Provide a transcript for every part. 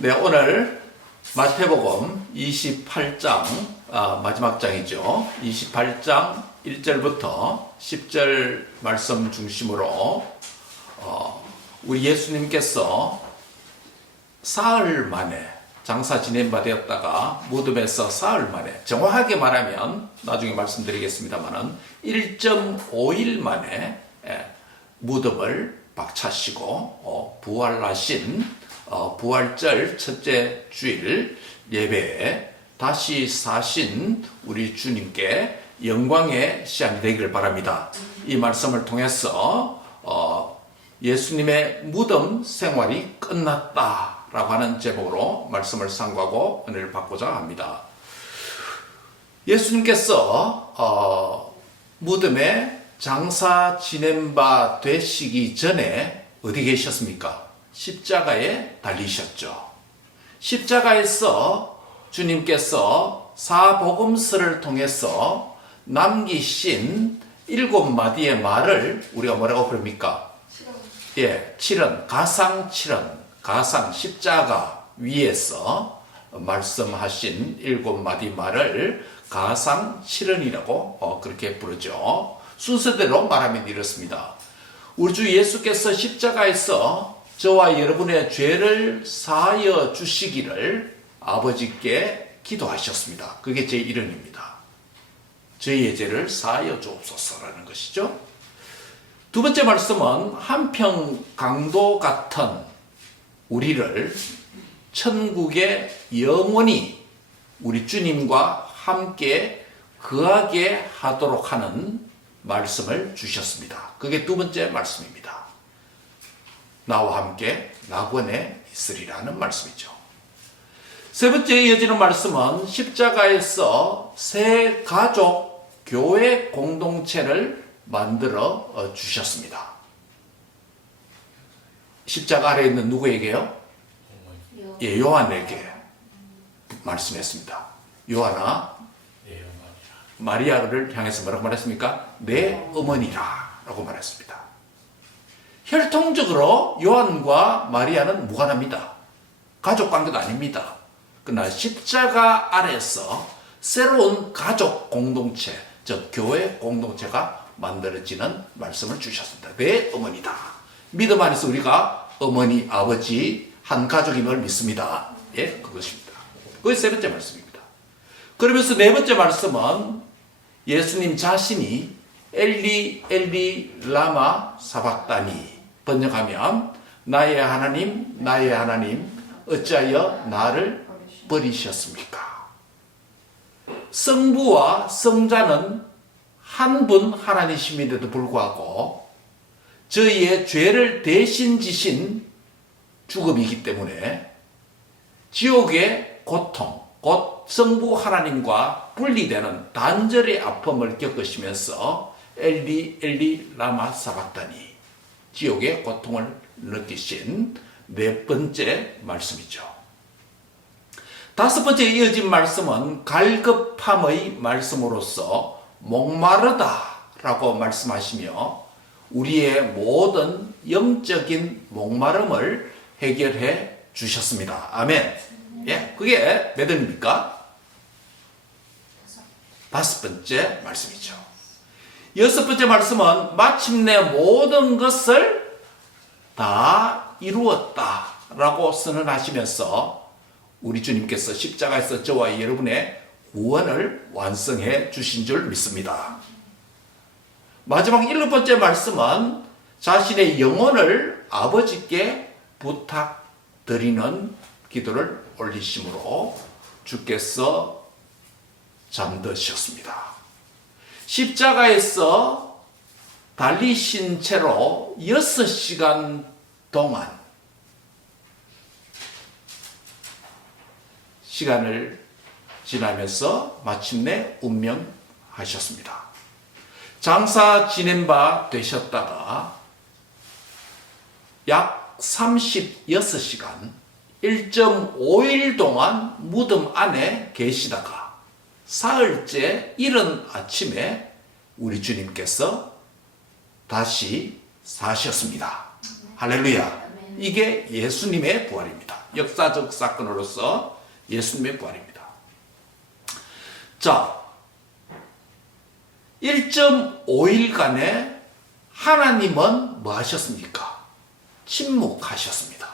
네, 오늘 마태복음 28장, 마지막 장이죠. 28장 1절부터 10절 말씀 중심으로 우리 예수님께서 사흘 만에 장사 지낸 바 되었다가 무덤에서 사흘 만에, 정확하게 말하면 나중에 말씀드리겠습니다만은 1.5일 만에 무덤을 박차시고 부활하신 부활절 첫째 주일 예배에 다시 사신 우리 주님께 영광의 시간이 되기를 바랍니다. 이 말씀을 통해서 예수님의 무덤 생활이 끝났다라고 하는 제목으로 말씀을 상고하고 은혜를 받고자 합니다. 예수님께서 무덤에 장사 지낸 바 되시기 전에 어디 계셨습니까? 십자가에 달리셨죠. 십자가에서 주님께서 사복음서를 통해서 남기신 7마디의 말을 우리가 뭐라고 부릅니까? 칠언, 가상 칠언, 가상 십자가 위에서 말씀하신 7마디 말을 가상 칠언이라고 그렇게 부르죠. 순서대로 말하면 이렇습니다. 우리 주 예수께서 십자가에서 저와 여러분의 죄를 사하여 주시기를 아버지께 기도하셨습니다. 그게 제 일언입니다. 저희의 죄를 사하여 주옵소서라는 것이죠. 두 번째 말씀은 한평 강도 같은 우리를 천국에 영원히 우리 주님과 함께 거하게 하도록 하는 말씀을 주셨습니다. 그게 두 번째 말씀입니다. 나와 함께 낙원에 있으리라는 말씀이죠. 세 번째 이어지는 말씀은 십자가에서 새 가족 교회 공동체를 만들어 주셨습니다. 십자가 아래에 있는 누구에게요? 요한에게 말씀했습니다. 요한아, 마리아를 향해서 뭐라고 말했습니까? 내 어머니라 라고 말했습니다. 혈통적으로 요한과 마리아는 무관합니다. 가족관계도 아닙니다. 그러나 십자가 아래서 새로운 가족 공동체, 즉 교회 공동체가 만들어지는 말씀을 주셨습니다. 내 어머니다. 믿음 안에서 우리가 어머니, 아버지, 한 가족임을 믿습니다. 예, 그것입니다. 그게 세 번째 말씀입니다. 그러면서 네 번째 말씀은 예수님 자신이 엘리 엘리 라마 사박다니, 번역하면 나의 하나님 어찌하여 나를 버리셨습니까? 성부와 성자는 한 분 하나님이심에도 불구하고 저희의 죄를 대신 지신 죽음이기 때문에 지옥의 고통, 곧 성부 하나님과 분리되는 단절의 아픔을 겪으시면서 엘리 엘리 라마 사박다니, 지옥의 고통을 느끼신 네 번째 말씀이죠. 다섯 번째 이어진 말씀은 갈급함의 말씀으로서 목마르다라고 말씀하시며 우리의 모든 영적인 목마름을 해결해 주셨습니다. 아멘. 예, 그게 몇 원입니까? 다섯 번째 말씀이죠. 여섯 번째 말씀은 마침내 모든 것을 다 이루었다라고 선언하시면서 우리 주님께서 십자가에서 저와 여러분의 구원을 완성해 주신 줄 믿습니다. 마지막 일곱 번째 말씀은 자신의 영혼을 아버지께 부탁드리는 기도를 올리심으로 주께서 잠드셨습니다. 십자가에서 달리신 채로 6시간 동안 시간을 지나면서 마침내 운명하셨습니다. 장사 지낸 바 되셨다가 약 36시간 1.5일 동안 무덤 안에 계시다가 사흘째 이른 아침에 우리 주님께서 다시 사셨습니다. 할렐루야. 이게 예수님의 부활입니다. 역사적 사건으로서 예수님의 부활입니다. 자, 1.5일간에 하나님은 뭐 하셨습니까? 침묵하셨습니다.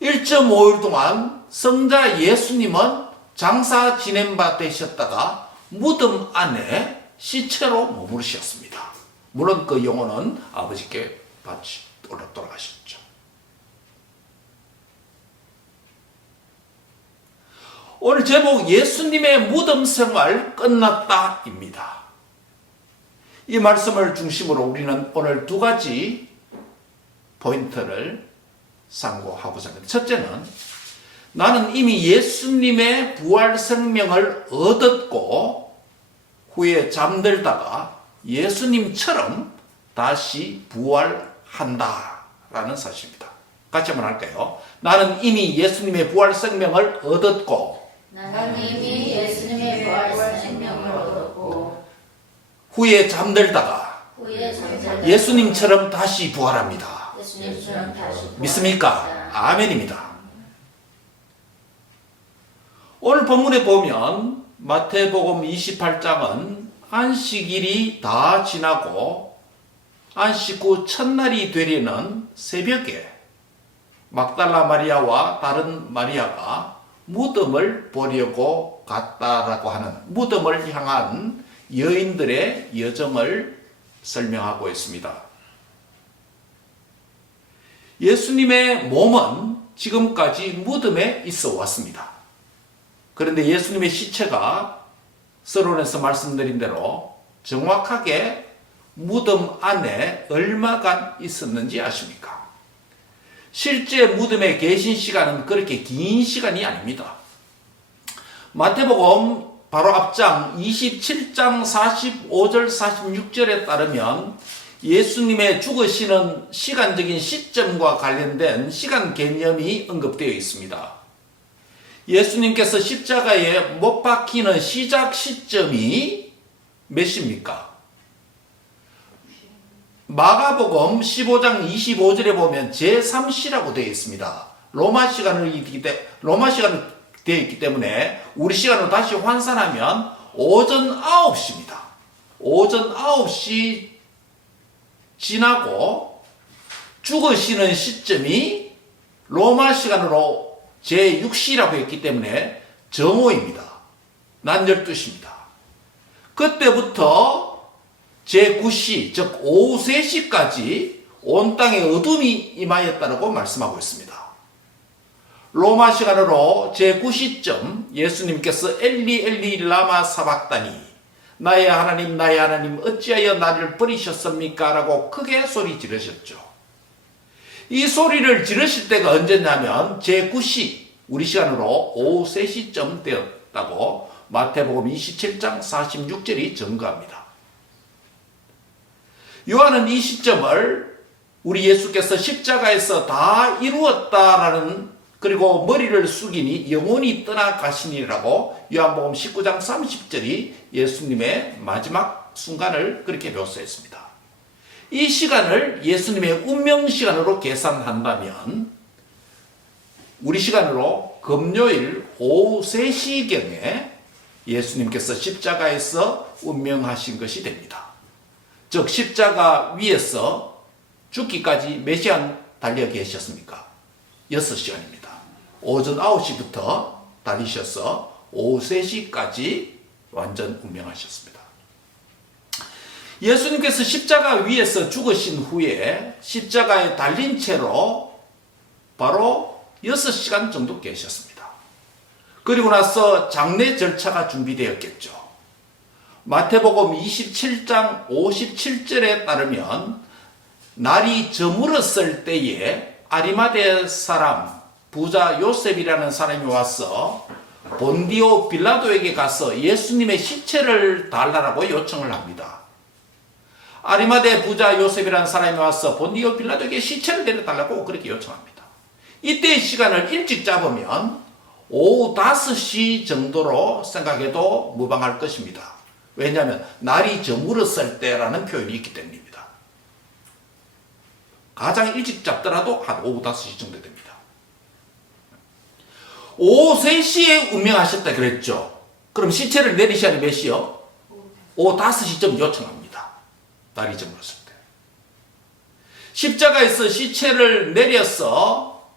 1.5일 동안 성자 예수님은 장사 지낸 바 되셨다가 무덤 안에 시체로 머무르셨습니다. 물론 그 영혼은 아버지께 돌아가셨죠. 오늘 제목 예수님의 무덤 생활 끝났다입니다. 이 말씀을 중심으로 우리는 오늘 두 가지 포인트를 상고하고자 합니다. 첫째는 나는 이미 예수님의 부활 생명을 얻었고 후에 잠들다가 예수님처럼 다시 부활한다라는 사실입니다. 같이 한번 할까요? 나는 이미 예수님의 부활 생명을 얻었고 나는 이미 예수님의 부활 생명을 얻었고 후에 잠들다가 예수님처럼 다시 부활합니다. 예수님처럼 다시 믿습니까? 아멘입니다. 오늘 본문에 보면 마태복음 28장은 안식일이 다 지나고 안식 후 첫날이 되려는 새벽에 막달라 마리아와 다른 마리아가 무덤을 보려고 갔다라고 하는 무덤을 향한 여인들의 여정을 설명하고 있습니다. 예수님의 몸은 지금까지 무덤에 있어 왔습니다. 그런데 예수님의 시체가 서론에서 말씀드린 대로 정확하게 무덤 안에 얼마간 있었는지 아십니까? 실제 무덤에 계신 시간은 그렇게 긴 시간이 아닙니다. 마태복음 바로 앞장 27장 45절 46절에 따르면 예수님의 죽으시는 시간적인 시점과 관련된 시간 개념이 언급되어 있습니다. 예수님께서 십자가에 못 박히는 시작 시점이 몇 시입니까? 마가복음 15장 25절에 보면 제3시라고 되어 있습니다. 로마 시간으로 되어 있기 때문에 우리 시간으로 다시 환산하면 오전 9시입니다. 오전 9시 지나고 죽으시는 시점이 로마 시간으로 제6시라고 했기 때문에 정오입니다. 낮 12시입니다. 그때부터 제9시, 즉 오후 3시까지 온 땅에 어둠이 임하였다고 말씀하고 있습니다. 로마 시간으로 제9시쯤 예수님께서 엘리 엘리 라마 사박다니 나의 하나님 나의 하나님 어찌하여 나를 버리셨습니까? 라고 크게 소리 지르셨죠. 이 소리를 지르실 때가 언제냐면 제9시 우리 시간으로 오후 3시쯤 되었다고 마태복음 27장 46절이 증거합니다. 요한은 이 시점을 우리 예수께서 십자가에서 다 이루었다라는 그리고 머리를 숙이니 영원히 떠나가시니라고 요한복음 19장 30절이 예수님의 마지막 순간을 그렇게 묘사했습니다. 이 시간을 예수님의 운명 시간으로 계산한다면 우리 시간으로 금요일 오후 3시경에 예수님께서 십자가에서 운명하신 것이 됩니다. 즉 십자가 위에서 죽기까지 몇 시간 달려 계셨습니까? 6시간입니다. 오전 9시부터 달리셔서 오후 3시까지 완전 운명하셨습니다. 예수님께서 십자가 위에서 죽으신 후에 십자가에 달린 채로 바로 6시간 정도 계셨습니다. 그리고 나서 장례 절차가 준비되었겠죠. 마태복음 27장 57절에 따르면 날이 저물었을 때에 아리마대 사람 부자 요셉이라는 사람이 와서 본디오 빌라도에게 가서 예수님의 시체를 달라고 요청을 합니다. 아리마대 부자 요셉이라는 사람이 와서 본디오 빌라도에게 시체를 내려달라고 그렇게 요청합니다. 이때의 시간을 일찍 잡으면 오후 5시 정도로 생각해도 무방할 것입니다. 왜냐하면 날이 저물었을 때라는 표현이 있기 때문입니다. 가장 일찍 잡더라도 한 오후 5시 정도 됩니다. 오후 3시에 운명하셨다 그랬죠. 그럼 시체를 내릴 시간이 몇 시요? 오후 5시쯤 요청합니다. 날이 저물었을 때. 십자가에서 시체를 내려서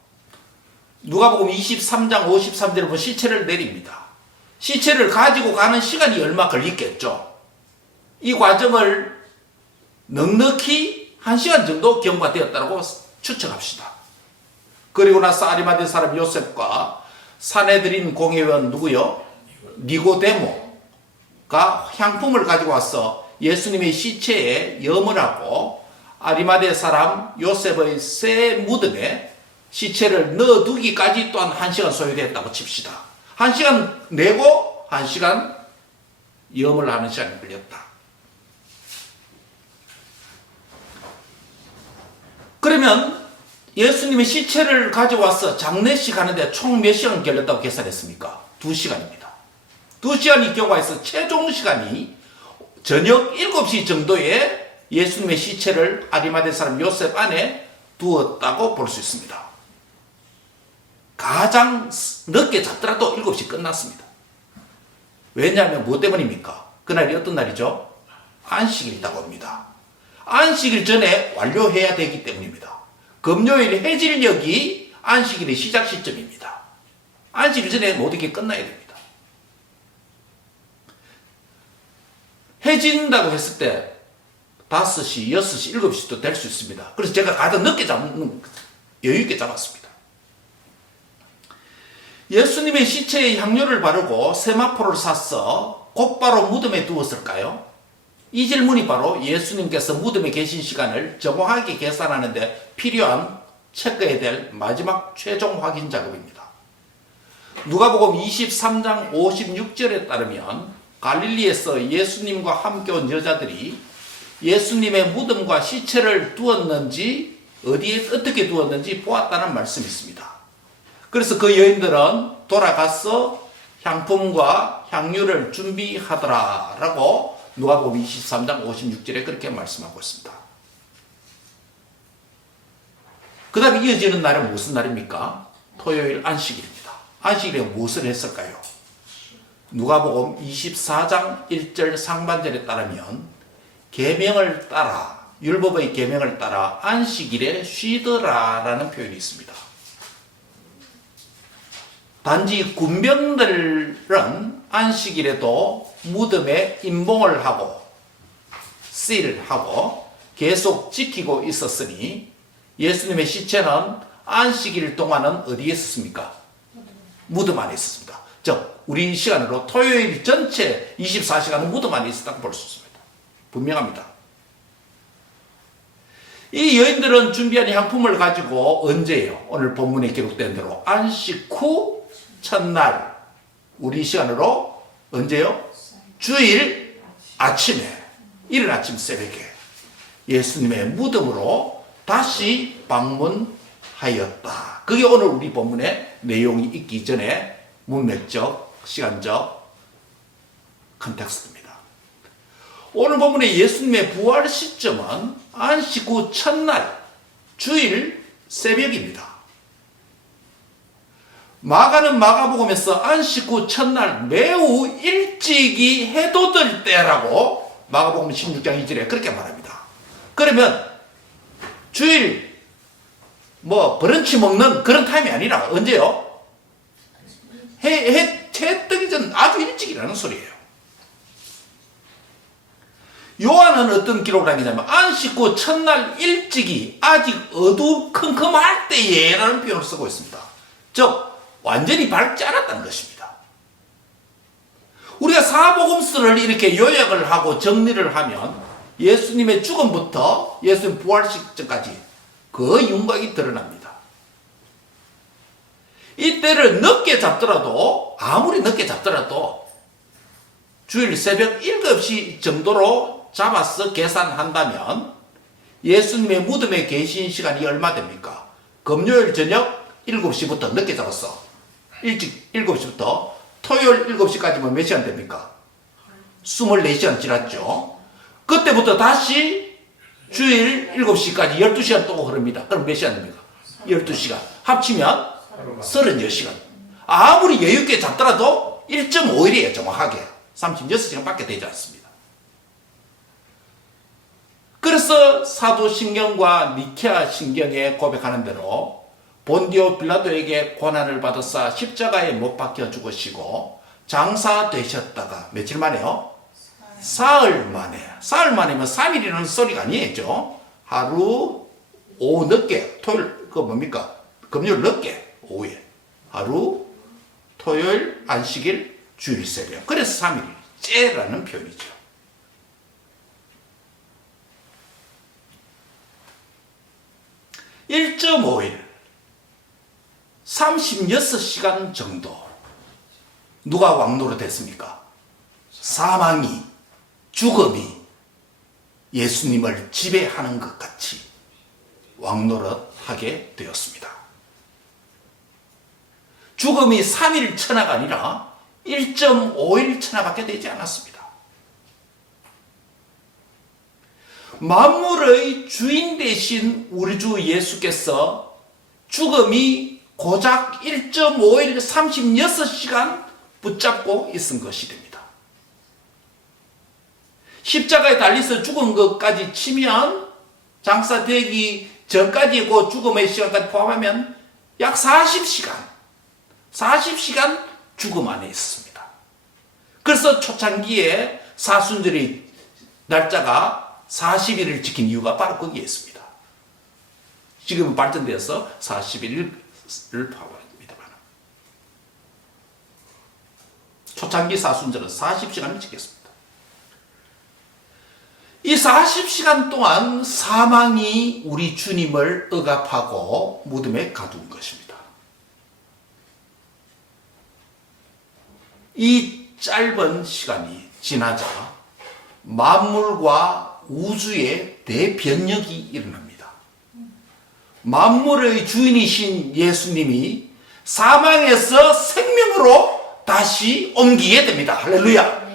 누가복음 23장 53절에 보면 시체를 내립니다. 시체를 가지고 가는 시간이 얼마 걸리겠죠. 이 과정을 넉넉히 1시간 정도 경과되었다고 추측합시다. 그리고 나서 아리마대 사람 요셉과 사내들인 공회원 누구요? 니고데모가 향품을 가지고 와서 예수님의 시체에 염을 하고 아리마대 사람 요셉의 새 무덤에 시체를 넣어두기까지 또한 1시간 소요됐다고 칩시다. 1시간 내고 1시간 염을 하는 시간이 걸렸다. 그러면 예수님의 시체를 가져와서 장례식 하는데 총 몇 시간 걸렸다고 계산했습니까? 2시간입니다. 2시간이 경과해서 최종 시간이 저녁 7시 정도에 예수님의 시체를 아리마대 사람 요셉 안에 두었다고 볼 수 있습니다. 가장 늦게 잡더라도 7시 끝났습니다. 왜냐하면 뭐 때문입니까? 그날이 어떤 날이죠? 안식일이라고 합니다. 안식일 전에 완료해야 되기 때문입니다. 금요일 해질녘이 안식일의 시작 시점입니다. 안식일 전에 모든 게 끝나야 됩니다. 해진다고 했을 때 5시, 6시, 7시도 될 수 있습니다. 그래서 제가 가장 늦게 잡는, 여유있게 잡았습니다. 예수님의 시체에 향료를 바르고 세마포를 사서 곧바로 무덤에 두었을까요? 이 질문이 바로 예수님께서 무덤에 계신 시간을 정확하게 계산하는데 필요한 체크해야 될 마지막 최종 확인 작업입니다. 누가복음 23장 56절에 따르면 갈릴리에서 예수님과 함께 온 여자들이 예수님의 무덤과 시체를 두었는지 어디에 어떻게 두었는지 보았다는 말씀이 있습니다. 그래서 그 여인들은 돌아가서 향품과 향유를 준비하더라라고 누가복음 23장 56절에 그렇게 말씀하고 있습니다. 그 다음에 이어지는 날은 무슨 날입니까? 토요일 안식일입니다. 안식일에 무엇을 했을까요? 누가복음 24장 1절 상반절에 따르면 계명을 따라 율법의 계명을 따라 안식일에 쉬더라라는 표현이 있습니다. 단지 군병들은 안식일에도 무덤에 임봉을 하고 씰하고 계속 지키고 있었으니 예수님의 시체는 안식일 동안은 어디에 있었습니까? 무덤 안에 있었습니다. 즉 우리 시간으로 토요일 전체 24시간은 무덤 안에 있었다고 볼 수 있습니다. 분명합니다. 이 여인들은 준비한 향품을 가지고 언제요? 오늘 본문에 기록된 대로 안식 후 첫날 우리 시간으로 언제요? 주일 아침에 이른 아침 새벽에 예수님의 무덤으로 다시 방문하였다. 그게 오늘 우리 본문의 내용이 있기 전에 문맥적 시간적 컨텍스트입니다. 오늘 본문의 예수님의 부활 시점은 안식 후 첫날 주일 새벽입니다. 마가는 마가복음에서 안식 후 첫날 매우 일찍이 해돋을 때라고 마가복음 16장 2절에 그렇게 말합니다. 그러면 주일 브런치 먹는 그런 타임이 아니라 언제요? 해 뜨기 전 아주 일찍이라는 소리예요. 요한은 어떤 기록을 하냐면 안식 후 첫날 일찍이 아직 어두컴컴할 때에 라는 표현을 쓰고 있습니다. 즉 완전히 밝지 않았다는 것입니다. 우리가 사복음서를 이렇게 요약을 하고 정리를 하면 예수님의 죽음부터 예수님 부활 시점까지 그 윤곽이 드러납니다. 이때를 늦게 잡더라도 아무리 늦게 잡더라도 주일 새벽 7시 정도로 잡아서 계산한다면 예수님의 무덤에 계신 시간이 얼마 됩니까? 금요일 저녁 7시부터 늦게 잡았어. 일찍 7시부터 토요일 7시까지면 몇 시간 됩니까? 24시간 지났죠. 그때부터 다시 주일 7시까지 12시간 또 흐릅니다. 그럼 몇 시간 됩니까? 12시간. 합치면 36시간. 아무리 여유있게 잤더라도 1.5일이에요. 정확하게 36시간밖에 되지 않습니다. 그래서 사도신경과 니케아 신경에 고백하는 대로 본디오 빌라도에게 고난을 받으사 십자가에 못 박혀 죽으시고 장사되셨다가 며칠 만에요? 사흘 만에. 사흘 만이면 3일이라는 소리가 아니죠. 하루 오후 늦게, 토요일, 뭡니까? 금요일 늦게, 오후에. 하루, 토요일, 안식일, 주일 새벽. 그래서 3일, 째라는 표현이죠. (1.5일) 36시간 정도 누가 왕노릇 했습니까? 사망이, 죽음이 예수님을 지배하는 것 같이 왕노릇하게 되었습니다. 죽음이 3일 천하가 아니라 1.5일 천하밖에 되지 않았습니다. 만물의 주인 되신 우리 주 예수께서 죽음이 고작 1.5일 36시간 붙잡고 있은 것이 됩니다. 십자가에 달려서 죽은 것까지 치면 장사되기 전까지 그 죽음의 시간까지 포함하면 약 40시간 죽음 안에 있습니다. 그래서 초창기에 사순절의 날짜가 40일을 지킨 이유가 바로 거기에 있습니다. 지금은 발전되어서 41일을 포함합니다. 초창기 사순절은 40시간을 지켰습니다. 이 40시간 동안 사망이 우리 주님을 억압하고 무덤에 가둔 것입니다. 이 짧은 시간이 지나자 만물과 우주의 대변혁이 일어납니다. 만물의 주인이신 예수님이 사망에서 생명으로 다시 옮기게 됩니다. 할렐루야.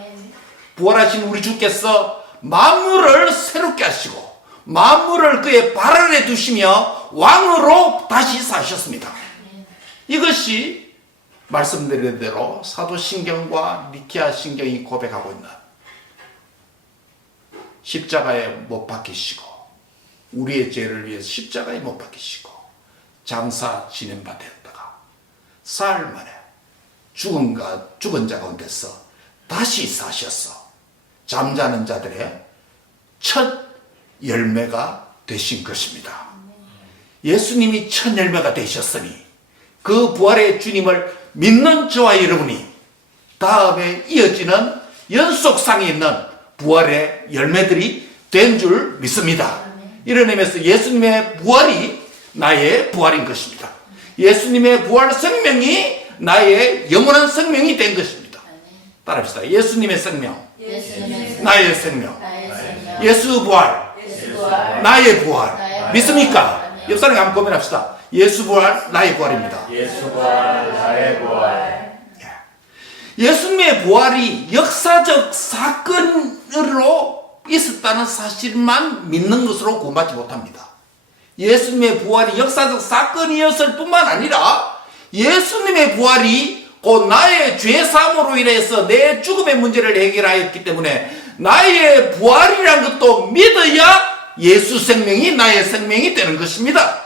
부활하신 우리 주께서 만물을 새롭게 하시고 만물을 그의 발 아래 두시며 왕으로 다시 사셨습니다. 이것이 말씀드린 대로 사도신경과 니케아 신경이 고백하고 있는 십자가에 못 박히시고 우리의 죄를 위해서 십자가에 못 박히시고 장사 지낸 바 되었다가 사흘 만에 죽은 자 가운데서 다시 사셔서 잠자는 자들의 첫 열매가 되신 것입니다. 예수님이 첫 열매가 되셨으니 그 부활의 주님을 믿는 저와 여러분이 다음에 이어지는 연속상에 있는 부활의 열매들이 된 줄 믿습니다. 이런 의미에서 예수님의 부활이 나의 부활인 것입니다. 예수님의 부활 생명이 나의 영원한 생명이 된 것입니다. 따라합시다. 예수님의 생명, 나의 생명. 예수 부활, 나의 부활. 믿습니까? 옆 사람이 한번 고민합시다. 예수 부활, 나의 부활입니다. 예수 부활, 나의 부활. 예수님의 부활이 역사적 사건으로 있었다는 사실만 믿는 것으로 구원받지 못합니다. 예수님의 부활이 역사적 사건이었을 뿐만 아니라 예수님의 부활이 곧 나의 죄사함으로 인해서 내 죽음의 문제를 해결하였기 때문에 나의 부활이란 것도 믿어야 예수 생명이 나의 생명이 되는 것입니다.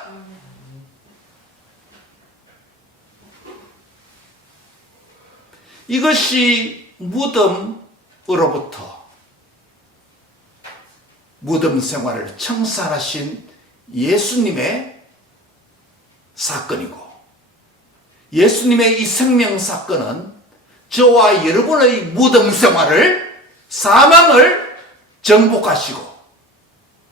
이것이 무덤으로부터 무덤 생활을 청산하신 예수님의 사건이고 예수님의 이 생명 사건은 저와 여러분의 무덤 생활을 사망을 정복하시고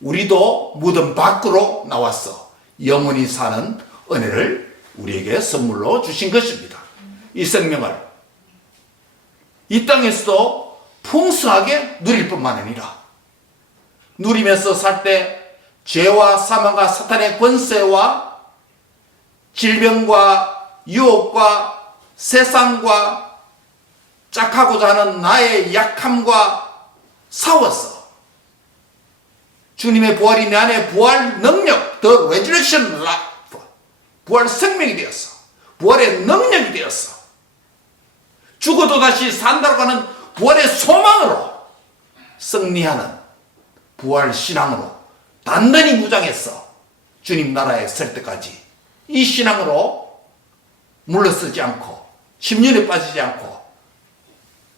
우리도 무덤 밖으로 나와서 영원히 사는 은혜를 우리에게 선물로 주신 것입니다. 이 생명을 이 땅에서도 풍성하게 누릴 뿐만 아니라 누리면서 살 때 죄와 사망과 사탄의 권세와 질병과 유혹과 세상과 짝하고자 하는 나의 약함과 싸워서 주님의 부활이 내 안에 부활 능력, the resurrection life, 부활 생명이 되어서 부활의 능력이 되어서 죽어도 다시 산다고 하는 부활의 소망으로 승리하는 부활신앙으로 단단히 무장해서 주님 나라에 설 때까지 이 신앙으로 물러서지 않고 심년에 빠지지 않고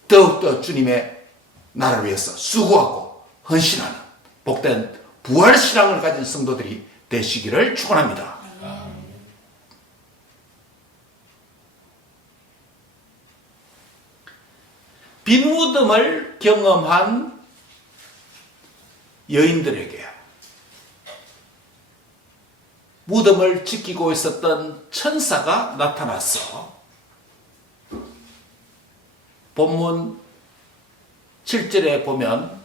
더욱더 주님의 나라를 위해서 수고하고 헌신하는 복된 부활신앙을 가진 성도들이 되시기를 축원합니다. 빈 무덤을 경험한 여인들에게 무덤을 지키고 있었던 천사가 나타나서 본문 7절에 보면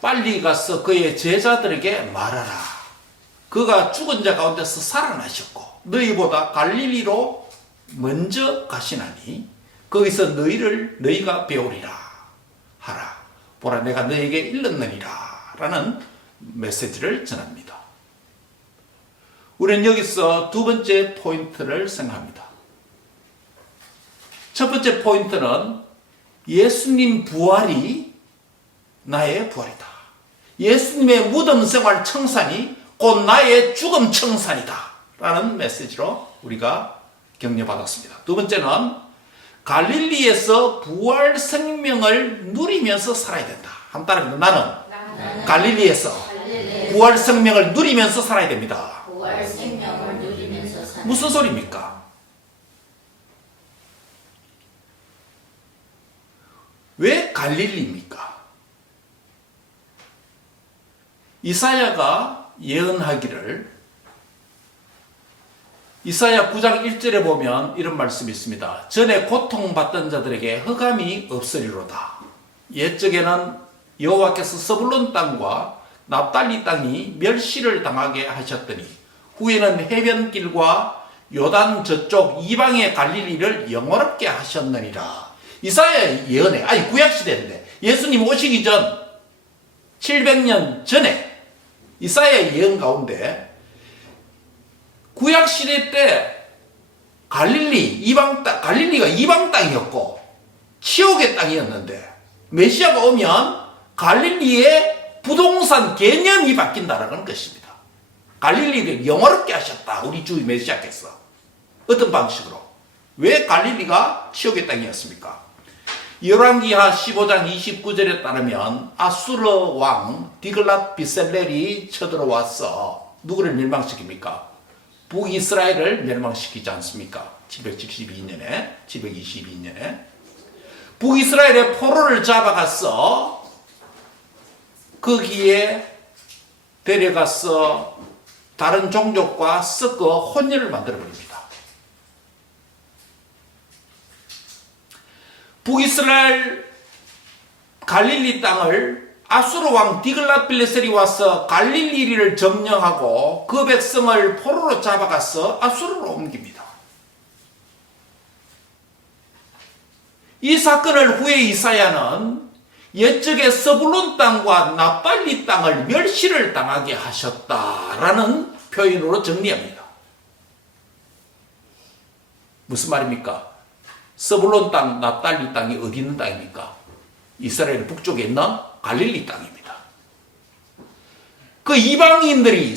빨리 가서 그의 제자들에게 말하라. 그가 죽은 자 가운데서 살아나셨고 너희보다 갈릴리로 먼저 가시나니 거기서 너희가 배우리라 하라. 보라 내가 너희에게 일렀느니라 라는 메시지를 전합니다. 우리는 여기서 두 번째 포인트를 생각합니다. 첫 번째 포인트는 예수님 부활이 나의 부활이다. 예수님의 무덤 생활 청산이 곧 나의 죽음 청산이다 라는 메시지로 우리가 격려받았습니다. 두 번째는 갈릴리에서 부활 생명을 누리면서 살아야 된다. 한 따라합니다. 나는 갈릴리에서 부활 생명을 누리면서 살아야 됩니다. 부활 생명을 누리면서 사는 무슨 소리입니까? 왜 갈릴리입니까? 이사야가 예언하기를 이사야 9장 1절에 보면 이런 말씀이 있습니다. 전에 고통받던 자들에게 흑암이 없으리로다. 옛적에는 여호와께서 서불론 땅과 납달리 땅이 멸시를 당하게 하셨더니 후에는 해변길과 요단 저쪽 이방의 갈릴리를 영원롭게 하셨느니라. 이사야의 예언에 아니 구약시대인데 예수님 오시기 전 700년 전에 이사야의 예언 가운데 구약시대 때 갈릴리가 이방 땅이었고 치욕의 땅이었는데 메시아가 오면 갈릴리의 부동산 개념이 바뀐다는 것입니다. 갈릴리를 영원롭게 하셨다. 우리 주 메시아께서. 어떤 방식으로? 왜 갈릴리가 치욕의 땅이었습니까? 열왕기하 15장 29절에 따르면 아수르 왕 디글랏 비셀렐이 쳐들어와서 누구를 멸망시킵니까? 북이스라엘을 멸망시키지 않습니까? 772년에 북이스라엘의 포로를 잡아가서 거기에 데려가서 다른 종족과 섞어 혼혈을 만들어버립니다. 북이스라엘 갈릴리 땅을 아수르 왕 디글랏 빌레셀이 와서 갈릴리를 점령하고 그 백성을 포로로 잡아가서 아수르로 옮깁니다. 이 사건을 후에 이사야는 옛적에 서불론 땅과 납달리 땅을 멸시를 당하게 하셨다라는 표현으로 정리합니다. 무슨 말입니까? 서불론 땅, 납달리 땅이 어디 있는 땅입니까? 이스라엘 북쪽에 있는 갈릴리 땅입니다. 그 이방인들이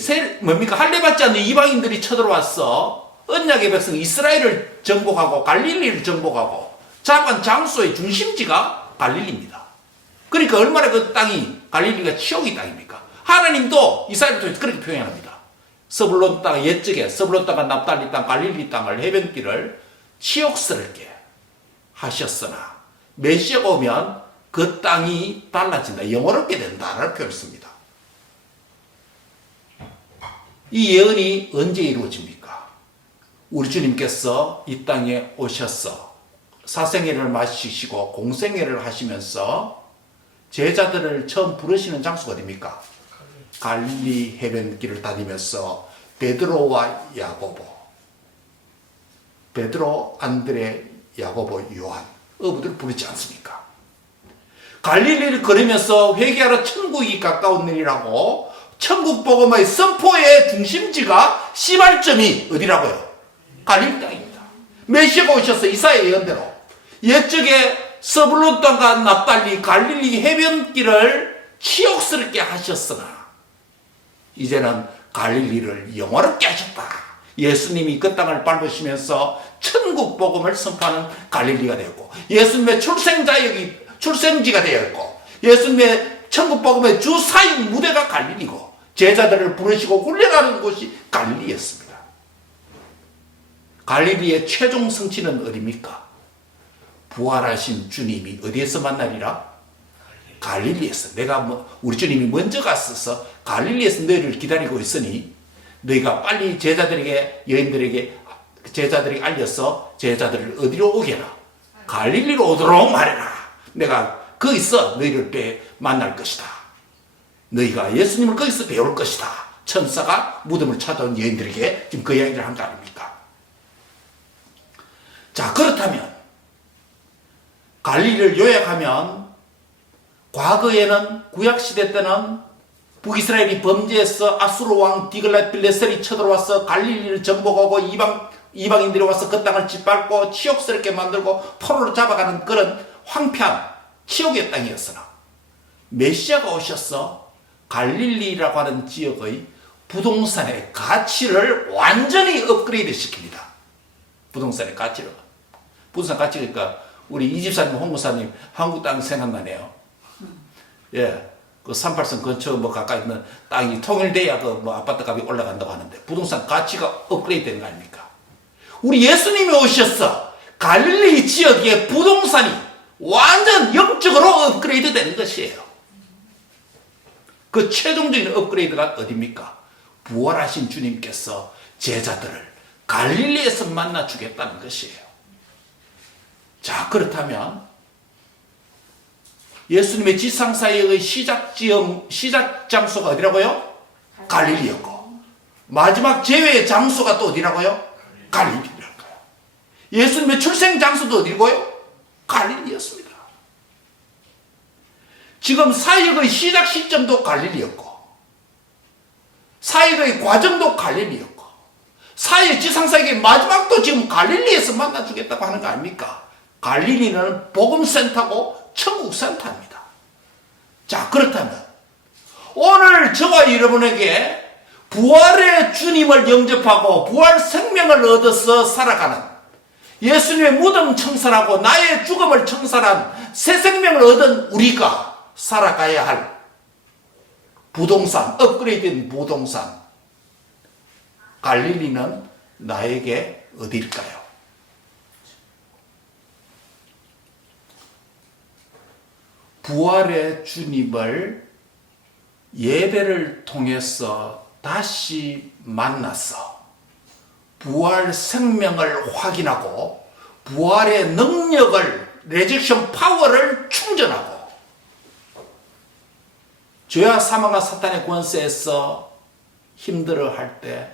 할례받지 않는 이방인들이 쳐들어와서 언약의 백성 이스라엘을 정복하고 갈릴리를 정복하고 잡은 장소의 중심지가 갈릴리입니다. 그러니까 얼마나 그 땅이 갈릴리가 치욕의 땅입니까? 하나님도 이사야를 통해서 그렇게 표현합니다. 서불론 땅 옛적에 서불론 땅과 납달리 땅, 갈릴리 땅을 해변길을 치욕스럽게 하셨으나 메시아가 오면 그 땅이 달라진다. 영원롭게 된다라는 표현을 씁니다. 이 예언이 언제 이루어집니까? 우리 주님께서 이 땅에 오셔서 사생애를 마치시고 공생애를 하시면서 제자들을 처음 부르시는 장소가 어디입니까? 갈릴리 해변길을 다니면서 베드로와 야고보, 베드로, 안드레, 야고보, 요한 어부들을 부르지 않습니까? 갈릴리를 걸으면서 회개하러 천국이 가까운 일이라고 천국 복음의 선포의 중심지가 시발점이 어디라고요? 갈릴리 땅입니다. 메시아가 오셔서 이사야 예언대로 옛적에 서불론 땅과 납달리 갈릴리 해변길을 치욕스럽게 하셨으나 이제는 갈릴리를 영화롭게 하셨다. 예수님이 그 땅을 밟으시면서 천국 복음을 선포하는 갈릴리가 되었고, 예수님의 출생지가 되었고, 예수님의 천국 복음의 주 사역 무대가 갈릴리고, 제자들을 부르시고 훈련하는 곳이 갈릴리였습니다. 갈릴리의 최종 성취는 어디입니까? 부활하신 주님이 어디에서 만나리라? 갈릴리에서. 우리 주님이 먼저 갔어서 갈릴리에서 너희를 기다리고 있으니 너희가 빨리 여인들에게 제자들에게 알려서 제자들을 어디로 오게 해라? 갈릴리로 오도록 말해라. 내가 거기서 너희를 만날 것이다. 너희가 예수님을 거기서 배울 것이다. 천사가 무덤을 찾아온 여인들에게 지금 그 이야기를 한 거 아닙니까? 자, 그렇다면 갈릴리를 요약하면, 과거에는 구약시대 때는 북이스라엘이 범죄해서 아수르 왕 디글랏빌레셀이 쳐들어와서 갈릴리를 정복하고 이방인들이 와서 그 땅을 짓밟고 치욕스럽게 만들고 포로로 잡아가는 그런 황폐한 치욕의 땅이었으나, 메시아가 오셔서 갈릴리라고 하는 지역의 부동산의 가치를 완전히 업그레이드 시킵니다. 부동산 가치가 우리 이집사님, 홍무사님 한국 땅 생각나네요. 예, 그 38선 근처 가까이 있는 땅이 통일돼야 아파트 값이 올라간다고 하는데, 부동산 가치가 업그레이드 되는 거 아닙니까? 우리 예수님이 오셔서 갈릴리 지역의 부동산이 완전 영적으로 업그레이드 되는 것이에요. 그 최종적인 업그레이드가 어디입니까? 부활하신 주님께서 제자들을 갈릴리에서 만나 주겠다는 것이에요. 자, 그렇다면 예수님의 지상사역의 시작 장소가 어디라고요? 갈릴리였고, 마지막 제외의 장소가 또 어디라고요? 갈릴리라고요. 예수님의 출생 장소도 어디고요? 갈릴리였습니다. 지금 사역의 시작 시점도 갈릴리였고, 사역의 과정도 갈릴리였고, 사역 지상사역의 마지막도 지금 갈릴리에서 만나주겠다고 하는 거 아닙니까? 갈릴리는 복음센터고 천국센터입니다. 자, 그렇다면 오늘 저와 여러분에게 부활의 주님을 영접하고 부활 생명을 얻어서 살아가는, 예수님의 무덤 청산하고 나의 죽음을 청산한 새 생명을 얻은 우리가 살아가야 할 부동산, 업그레이드된 부동산 갈릴리는 나에게 어디일까요? 부활의 주님을 예배를 통해서 다시 만나서 부활 생명을 확인하고 부활의 능력을, 레저렉션 파워를 충전하고, 죄와 사망과 사탄의 권세에서 힘들어할 때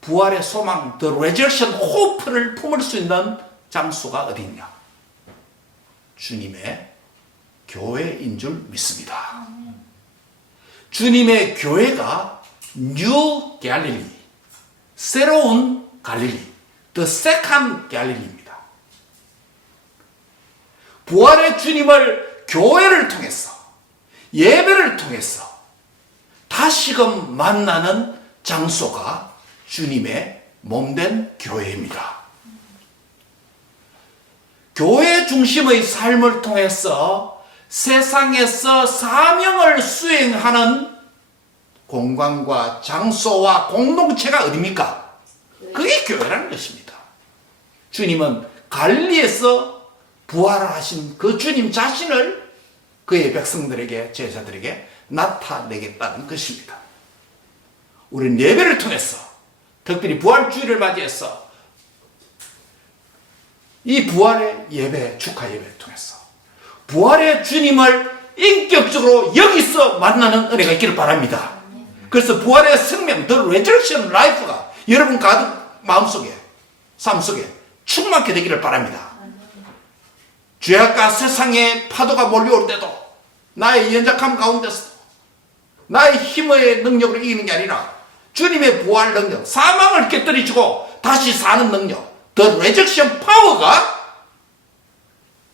부활의 소망, the resurrection hope를 품을 수 있는 장소가 어디 있냐? 주님의 교회인 줄 믿습니다. 주님의 교회가 뉴 갈릴리, 새로운 갈릴리, the second 갈릴리입니다. 부활의 주님을 교회를 통해서, 예배를 통해서 다시금 만나는 장소가 주님의 몸된 교회입니다. 교회 중심의 삶을 통해서 세상에서 사명을 수행하는 공간과 장소와 공동체가 어디입니까? 그게 교회라는 것입니다. 주님은 갈릴리에서 부활하신 그 주님 자신을 그의 백성들에게, 제자들에게 나타내겠다는 것입니다. 우리는 예배를 통해서, 특별히 부활주일을 맞이해서 이 부활의 예배, 축하 예배를 통해서 부활의 주님을 인격적으로 여기서 만나는 은혜가 있기를 바랍니다. 그래서 부활의 생명, the resurrection life가 여러분 가득 마음속에, 삶 속에 충만케 되기를 바랍니다. 죄악과 세상의 파도가 몰려올 때도 나의 연약함 가운데서 나의 힘의 능력으로 이기는 게 아니라 주님의 부활 능력, 사망을 깨뜨리시고 다시 사는 능력, the resurrection power가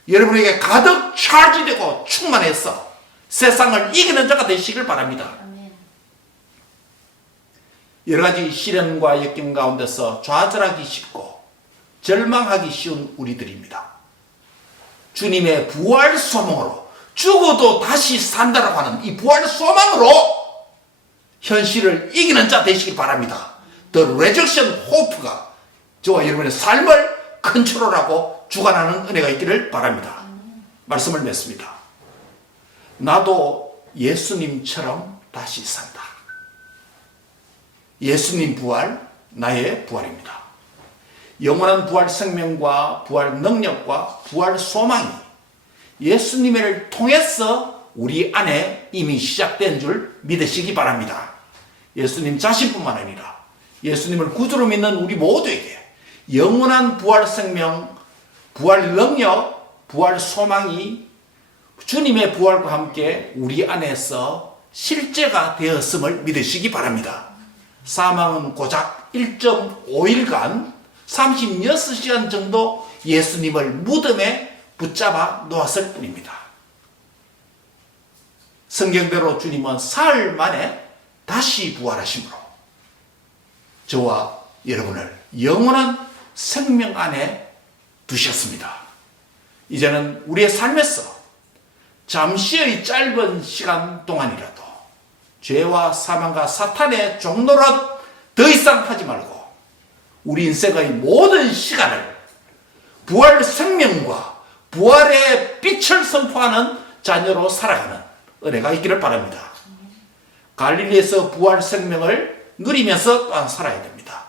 여러분에게 가득 차지되고 충만해서 세상을 이기는 자가 되시길 바랍니다. 아멘. 여러 가지 시련과 역경 가운데서 좌절하기 쉽고 절망하기 쉬운 우리들입니다. 주님의 부활 소망으로 죽어도 다시 산다라고 하는 이 부활 소망으로 현실을 이기는 자 되시길 바랍니다. The Resurrection Hope가 저와 여러분의 삶을 컨트롤하고 주관하는 은혜가 있기를 바랍니다. 말씀을 맺습니다. 나도 예수님처럼 다시 산다. 예수님 부활, 나의 부활입니다. 영원한 부활 생명과 부활 능력과 부활 소망이 예수님을 통해서 우리 안에 이미 시작된 줄 믿으시기 바랍니다. 예수님 자신뿐만 아니라 예수님을 구주로 믿는 우리 모두에게 영원한 부활 생명, 부활 능력, 부활 소망이 주님의 부활과 함께 우리 안에서 실제가 되었음을 믿으시기 바랍니다. 사망은 고작 1.5일간 36시간 정도 예수님을 무덤에 붙잡아 놓았을 뿐입니다. 성경대로 주님은 사흘 만에 다시 부활하심으로 저와 여러분을 영원한 생명 안에 두셨습니다. 이제는 우리의 삶에서 잠시의 짧은 시간 동안이라도 죄와 사망과 사탄의 종노릇 더 이상 하지 말고 우리 인생의 모든 시간을 부활 생명과 부활의 빛을 선포하는 자녀로 살아가는 은혜가 있기를 바랍니다. 갈릴리에서 부활 생명을 누리면서 또한 살아야 됩니다.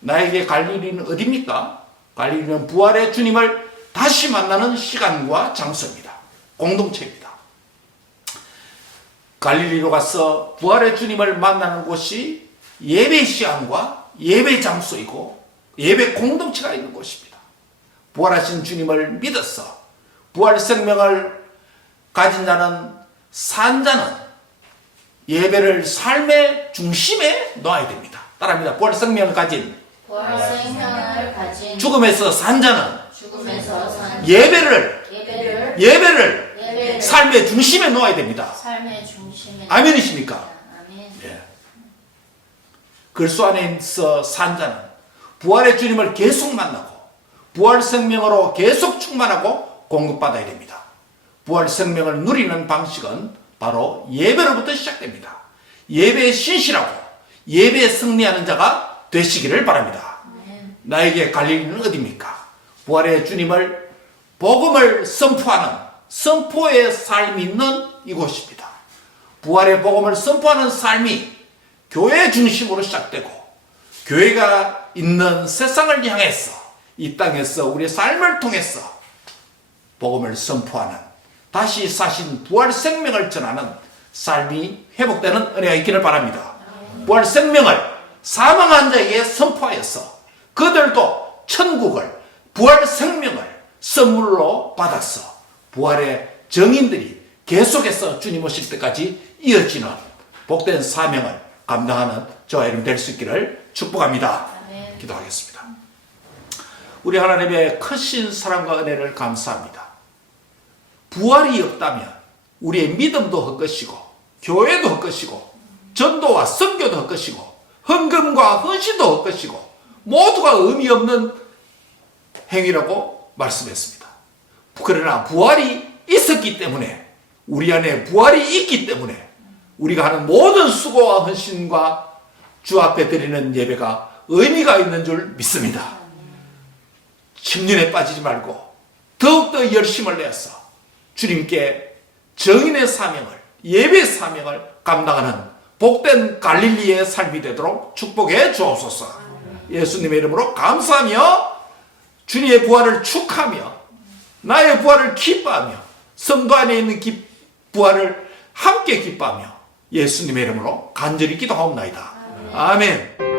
나에게 갈릴리는 어디입니까? 갈릴리는 부활의 주님을 다시 만나는 시간과 장소입니다. 공동체입니다. 갈릴리로 가서 부활의 주님을 만나는 곳이 예배 시간과 예배 장소이고 예배 공동체가 있는 곳입니다. 부활하신 주님을 믿어서 부활 생명을 가진 자는, 산 자는 예배를 삶의 중심에 놓아야 됩니다. 따라합니다. 부활 생명을 가진, 부활 생명을 가진 죽음에서 산 자는 죽음에서 산 예배를 예배를 삶의 중심에 놓아야 됩니다. 삶의 중심에 아멘이십니까? 아멘. 예. 그리스도 안에서 산 자는 부활의 주님을 계속 만나고 부활 생명으로 계속 충만하고 공급받아야 됩니다. 부활 생명을 누리는 방식은 바로 예배로부터 시작됩니다. 예배에 신실하고 예배에 승리하는 자가 되시기를 바랍니다. 나에게 갈릴리는 어디입니까? 부활의 주님을 복음을 선포하는 선포의 삶이 있는 이곳입니다. 부활의 복음을 선포하는 삶이 교회 중심으로 시작되고 교회가 있는 세상을 향해서 이 땅에서 우리의 삶을 통해서 복음을 선포하는 다시 사신 부활 생명을 전하는 삶이 회복되는 은혜가 있기를 바랍니다. 부활 생명을 사망한 자에게 선포하여서 그들도 천국을 부활 생명을 선물로 받아서 부활의 정인들이 계속해서 주님 오실 때까지 이어지는 복된 사명을 감당하는 저와 여러분 될 수 있기를 축복합니다. 아멘. 기도하겠습니다. 우리 하나님의 크신 사랑과 은혜를 감사합니다. 부활이 없다면 우리의 믿음도 헛것이고 교회도 헛것이고 전도와 선교도 헛것이고 헌금과 헌신도 헛것이고 모두가 의미 없는 행위라고 말씀했습니다. 그러나 부활이 있었기 때문에 우리 안에 부활이 있기 때문에 우리가 하는 모든 수고와 헌신과 주 앞에 드리는 예배가 의미가 있는 줄 믿습니다. 침륜에 빠지지 말고 더욱더 열심을 내서 주님께 정인의 사명을, 예배의 사명을 감당하는 복된 갈릴리의 삶이 되도록 축복해 주옵소서. 예수님의 이름으로 감사하며 주님의 부활을 축하하며 나의 부활을 기뻐하며 성도 안에 있는 부활을 함께 기뻐하며 예수님의 이름으로 간절히 기도하옵나이다. 아멘.